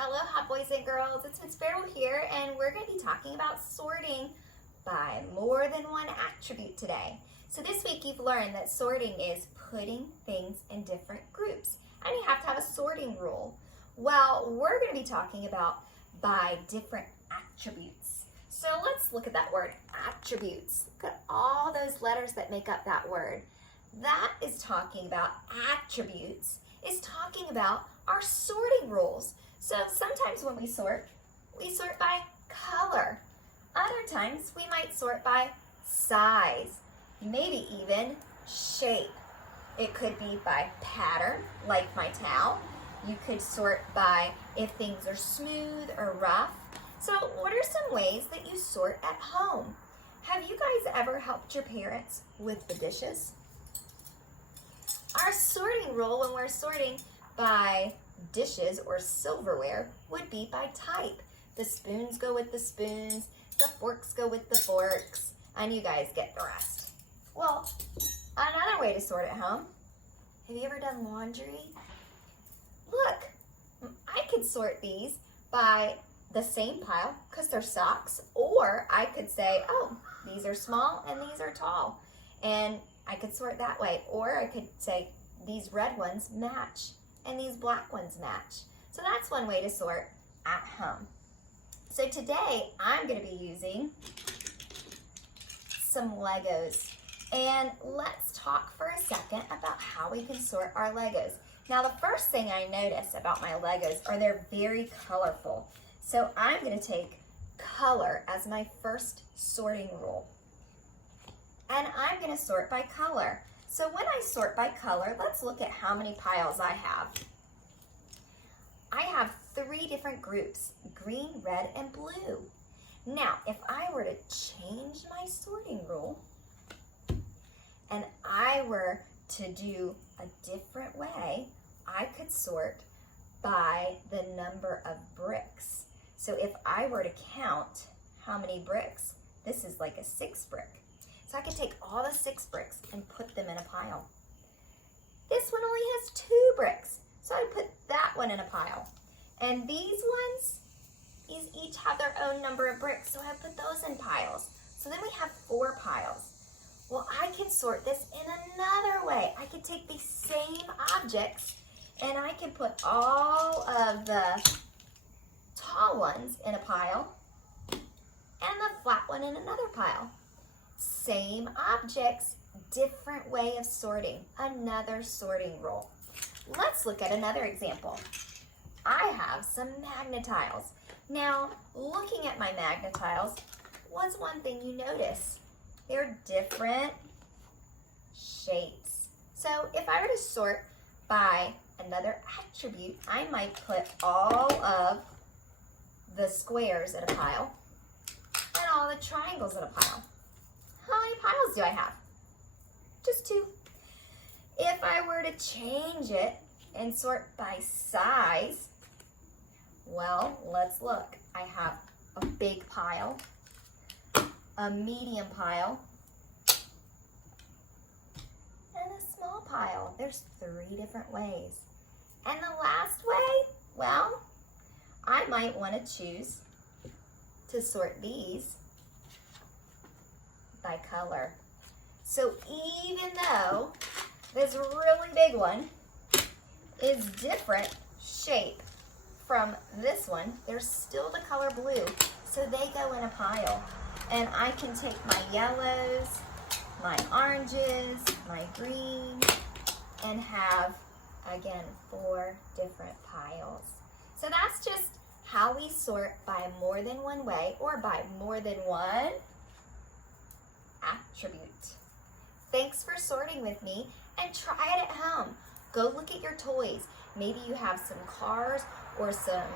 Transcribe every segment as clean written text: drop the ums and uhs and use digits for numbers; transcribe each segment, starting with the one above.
Aloha, boys and girls. It's Miss Farrell here, and we're going to be talking about sorting by more than one attribute today. So this week you've learned that sorting is putting things in different groups, and you have to have a sorting rule. Well, we're going to be talking about by different attributes. So let's look at that word, attributes. Look at all those letters that make up that word. That is talking about attributes, is talking about our sorting rules. So sometimes when we sort by color. Other times we might sort by size, maybe even shape. It could be by pattern, like my towel. You could sort by if things are smooth or rough. So what are some ways that you sort at home? Have you guys ever helped your parents with the dishes? Our sorting rule when we're sorting by dishes or silverware would be by type. The spoons go with the spoons, the forks go with the forks, and you guys get the rest. Well, another way to sort at home, have you ever done laundry? Look, I could sort these by the same pile because they're socks, or I could say, oh, these are small and these are tall, and I could sort that way. Or I could say these red ones match and these black ones match. So that's one way to sort at home. So today I'm going to be using some Legos, and let's talk for a second about how we can sort our Legos. Now the first thing I notice about my Legos are they're very colorful. So I'm going to take color as my first sorting rule. And I'm going to sort by color. So when I sort by color, let's look at how many piles I have. I have 3 different groups, green, red, and blue. Now, if I were to change my sorting rule and I were to do a different way, I could sort by the number of bricks. So if I were to count how many bricks, this is like a 6 brick. So I could take all the 6 bricks and put them in a pile. This one only has 2 bricks, so I put that one in a pile. And these ones, these each have their own number of bricks, so I put those in piles. So then we have 4 piles. Well, I can sort this in another way. I could take these same objects and I can put all of the tall ones in a pile and the flat one in another pile. Same objects, different way of sorting, another sorting rule. Let's look at another example. I have some magnetiles. Now, looking at my magnetiles, what's one thing you notice? They're different shapes. So if I were to sort by another attribute, I might put all of the squares in a pile and all the triangles in a pile. How many piles do I have? Just 2. If I were to change it and sort by size, well, let's look. I have a big pile, a medium pile, and a small pile. There's 3 different ways. And the last way, well, I might want to choose to sort these by color. So even though this really big one is different shape from this one, there's still the color blue, so they go in a pile. And I can take my yellows, my oranges, my green, and have, again, 4 different piles. So that's just how we sort by more than one way or by more than one attribute. Thanks for sorting with me, and try it at home. Go look at your toys. Maybe you have some cars or some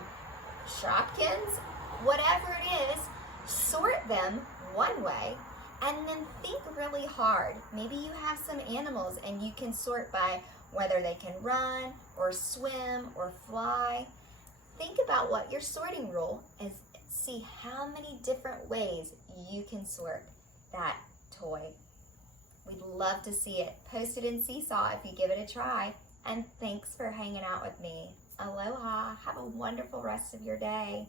Shopkins, whatever it is, sort them one way and then think really hard. Maybe you have some animals and you can sort by whether they can run or swim or fly. Think about what your sorting rule is. See how many different ways you can sort that toy. We'd love to see it. Post it in Seesaw if you give it a try. And thanks for hanging out with me. Aloha. Have a a wonderful rest of your day.